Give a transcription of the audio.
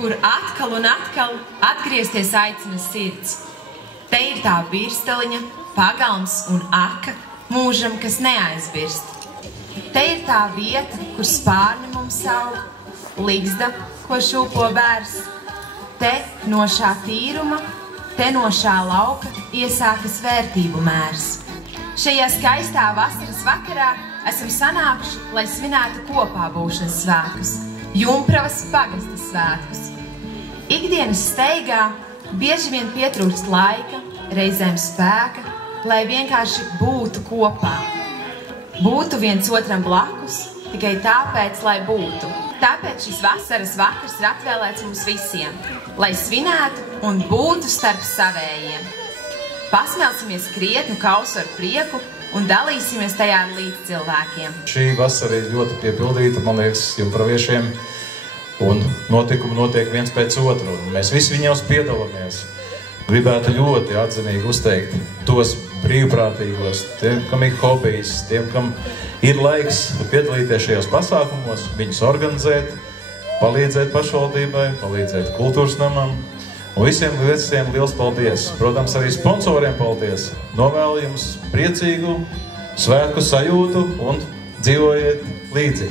kur atkal un atkal atgriezties aicina sirds. Te ir tā birsteliņa, pagalms un aka mūžam, kas neaizbirst. Te ir tā vieta, kur spārni mums aug, ligzda, ko šūpo bērs. Te no šā tīruma, te no šā lauka iesākas vērtību mērs. Šajā skaistā vasaras vakarā esam sanākuši, lai svinētu kopā būšanas svētkus, Jumpravas pagasta svētkus. Ikdienas steigā bieži vien pietrūkst laika, reizēm spēka, lai vienkārši būtu kopā. Būtu viens otram blakus, tikai tāpēc, lai būtu. Tāpēc šis vasaras vakars ir atvēlēts mums visiem, lai svinētu un būtu starp savējiem. Pasmelsimies krietnu kausu ar prieku un dalīsimies tajā ar līdzcilvēkiem. Šī vasara ir ļoti piepildīta, man liekas, jumpraviešiem, un notikumi notiek viens pēc otru, un mēs visi viņos piedalāmies. Gribētu ļoti atzinīgi uzteikt tos brīvprātīgos, tiem, kam ir hobijs, tiem, kam ir laiks piedalīties šajos pasākumos, viņus organizēt, palīdzēt pašvaldībai, palīdzēt kultūras namam. Un visiem liels paldies. Protams, arī sponsoriem paldies. Novēlu jums priecīgu svētku sajūtu un dzīvojiet līdzi.